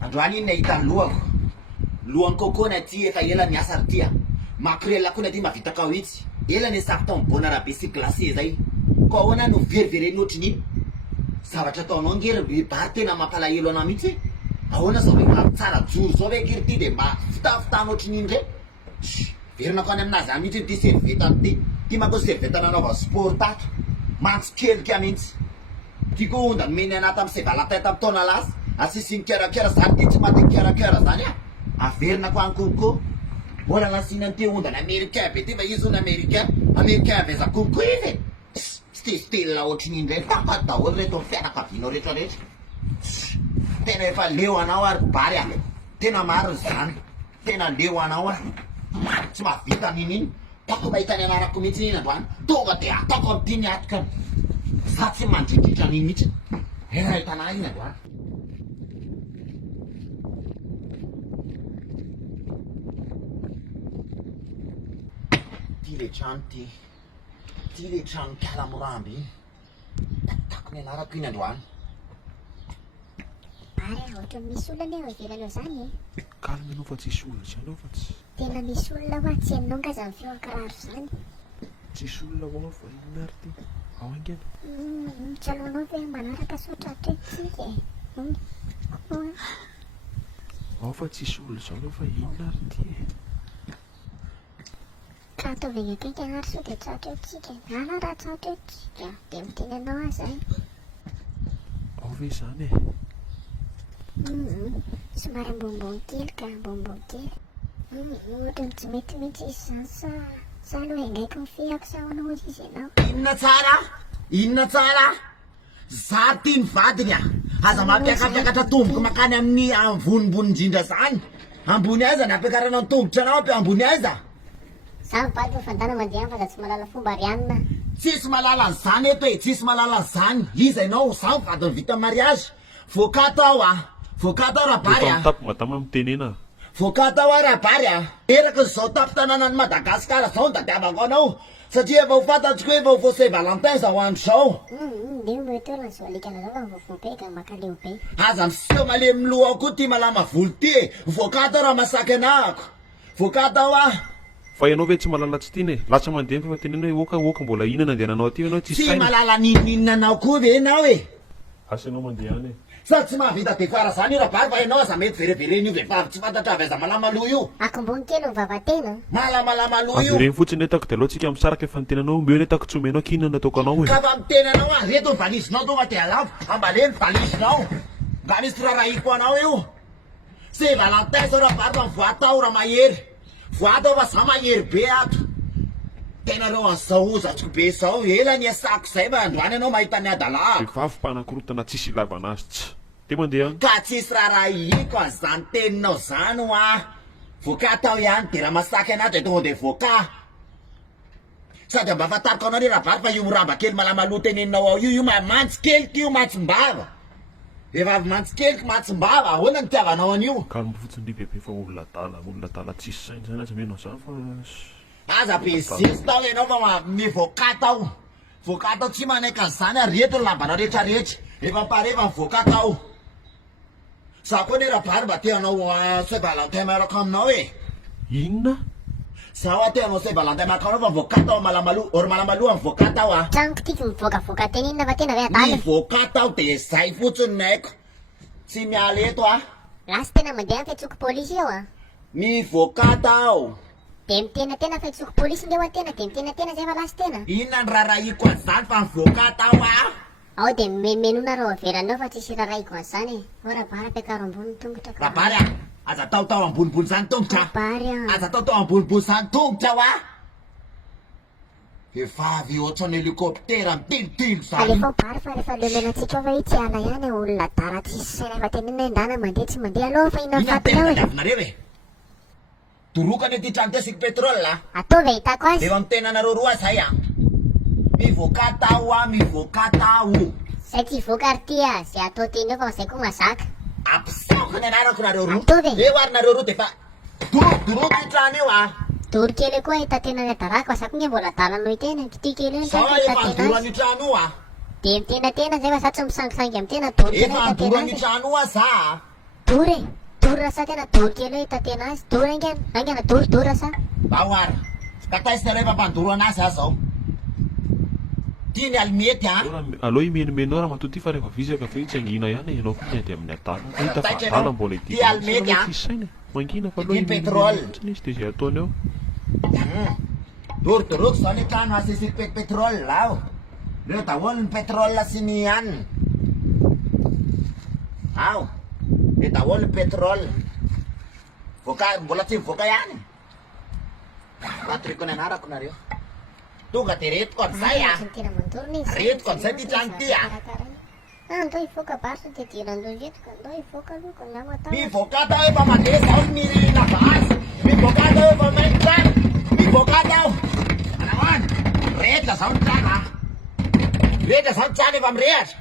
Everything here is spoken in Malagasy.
androany iny nahita lohany kokona aty efa ela miasa ry tya makrela koa aty mavita kahitsy ela ny sako tao mibona raha be sy glacé zay ko ahoana no verivereny ohatrin'iny zavatra ataonao ngery bary tena mampalahelo anao mihitsy ahoana zao hoe tsara joro zao ve kiry ty de mba fitafitana ohatrin'iny ndray verina ko any aminazy any mihitsy ty servieta amty ty manko servieta nanaova sport tato mantsikelika mihitsy ty koa ondany meny anaty amy sevalatay tamy taona lasa asisiny kerakera zany ty tsy maty kerakera zany averina ko any konko mbola lasinany ty ondany américain be ty fa izy ony américain aveza konko izy tsy testelina ohatrin'iny ndray tapaty daholo reto ny fianakavianao rehetrarehetra tena efa leo anao ary bary a tena maro zany tena leo anao a tsy mahavita nin'iny tako mahita ny anarako mihitsy iny androany tonga de ataoko amty ny atika za tsy mandritritra an'iny mihitsy ena hitanà iny androany ty le trano ty le trano kalamoramby iny tako ny anarako iny androany Pare, ohatra misy olona eo ivelanao zany e. Kalma anao fa tsisy olona tsy anao fa tsy Tena misy olona hoa tsy hainao nga zany feo kiraro zany. tsisy olona ho ao fa inona ary ty ao angena Mitsalonao ve manaraka sotra tretsika e. ao fa tsisy olona zao anao fa inona ary ty Ka ataovy akaiky anary so de tsatra etsika. Ana raha tsatra etsika de miteny anao azy zany. ao ve zany e Somary ambonimbony kely ka ambonimbony kely. Ohatra ny tsy mety mihitsy izy zany sa aloha engaiko mifehako sa ahoana ozy izy ianao. inona tsara za ty ny vadiny aza mampiakapiakatra tomboky makany amin'ny ambonimbony indrindra zany ambony aiza ny ampiakaranao ny tongotra anao ampi ambony aiza Za mivady fa fandana mandeha fa za tsy malala fomba arianina. tsisy malala an'izany eto e tsisy malala an'izany iza ianao za mivadiny vita mariage voakato aho voakato aho rabary efa mitapo madama mitenena voakato aho rabary eraka zao tapo tanàna ny Madagasikara zao ny dadiavako anao satria efa ho fantatsiko hoe efa ho Saint Valentin zao andro zao Leo mety eo zao alikana zao vovopeka makaleo be. aza miseho malemy loha ao koa ty malama volo ty e voakato aho raha masaky anahako voakato aho fa ianao ve tsy malala tsy tiana e lasa mandeha fa tenena hoe oka mbola inana andehananao aty ianao tsisy tsy saina malala nininina anao koa ve enao e asa ianao mandeha any e sa tsy mahavita dekoara zany io rabary fa ianao aza mety verevereny io vehivavy tsy fantatra avy aiza malama loha io Akombony kely ny vavatena. malamalama loha io avereny fotsiny etako de aloha tsika misaraka efa nitenanao meo netako tsy omenao kinona nataoko anao e ka fa miteny anao reto ny valizinao tonga de alavo ambaleny valizinao mba misy rarahiko anao io Saint Valentin zao rabary fa mivoatao raha mahery voatao fa za mahery be ato tena reo an'izao ozatsiko be zao ela ny asako zay fa androany anao mahita ny adalahako vehivavy mpanakorotana tsisy ilavana azy tsy te mandeha any ka tsisy rarahiko an'izany teninao zany ho voakatao ihany de raha masaky anazy de tonga de voaka sady mba fantariko anao re rabary fa io miramba kely malamaloha teneninao ao io mantsikeliky io matsim-bava vehivavy mantsikeliky matsim-bava ahoana ny tiavanao an'io kalma fotsiny ry bebe fa olona tala tsisy saina zany aza menao zany fa aza be zesy tao ianao fa mivoakatao voakatao tsy manaiky an'izany arety ny lambanao rehetrarehetra efa mparefa mivoakatao za koa ne rabary mba teanao Saint Valentin miaraka aminao e inona zaho ateanao Saint Valentin miaraka aminao fa mivoakatao malamaloha or malamaloha mivoakatao Tranoko tiky mivoakavoaka teny inona fa tena ve adala. mivoakatao de zay fotsiny ny haiko tsy miala eto Lasa tena mandeha fetsoko polisy eo mivoakatao De mitena fetsoko polisy ndeo atena de mitena zay fa lasa tena. inona ny rarahiko an'izany fa mivoakatao Ao de menona reo averanao fa tsisy raraiko an'izany e. Ao rabary ampiakaro ambony tongotra ka. rabary aza tao ambonimbony zany tongotra Rabary aza tao ambonimbony zany tongotra vehivavy ohatran'ny helikoptera mitilitilo zany Alefa bary fa refa lemenantsika fa io tsy ala ihany e olona dara tsisy saina efa tenena endana mandeha tsy mandeha aloha fa ina fatinao e. davinareo e dorokany ty trano tesik petrol Ataovy ahitako azy. eo amin'ny tenanareo roa zay mivoakatao mivoakatao Zay tsy voaka ary ty zay atao teny eo fa zay koa mazaka. ampisaokany anarako nareo roa Ataovy eo ary nareo roa de fa doroko ty trano io Doro kely koa hita tena ny adarako sa koa mbola dalanao tena kity kely io sao efa andorany trano io de mitena zay fa sa tsy misangisangy amin'ny tena doro efa andorany trano io za Dory e. Dory rasa tena dory kely hoe tatena azy. Dory aingana dory rasa. Baoara ka taisina rehefa mpandoro anazy azy zao tia ny alimety a aloha imenomenao raha matoty fa rehefa visaka fe tsy angina ihany ianao koa ny ady amin'ny atana hita fa adala mbola ity Tia almety, ah. saina mangina fa Ity aloha pétrole. izy dia izay ataony ao doroko zao ny trano asisy pétrole ao reo daholo ny pétrole sy ny hanina ao reo daholo ny pétrole mbola tsy mivoaka ihany patriko ny anarako nareo tonga de retiko amizay a Tena mandorona izy. Retiko amizay ty trano ty a Andao hivoaka barotra dia dirandao retiko. Andao hivoaka aloha ka nama tao. mivoaka tao efa mandeha zao mihina vazy mivoaka tao efa mainy trano mivoaka tao anahoany rehetra zao ny trano a rehetra zao ny trano efa mirehatra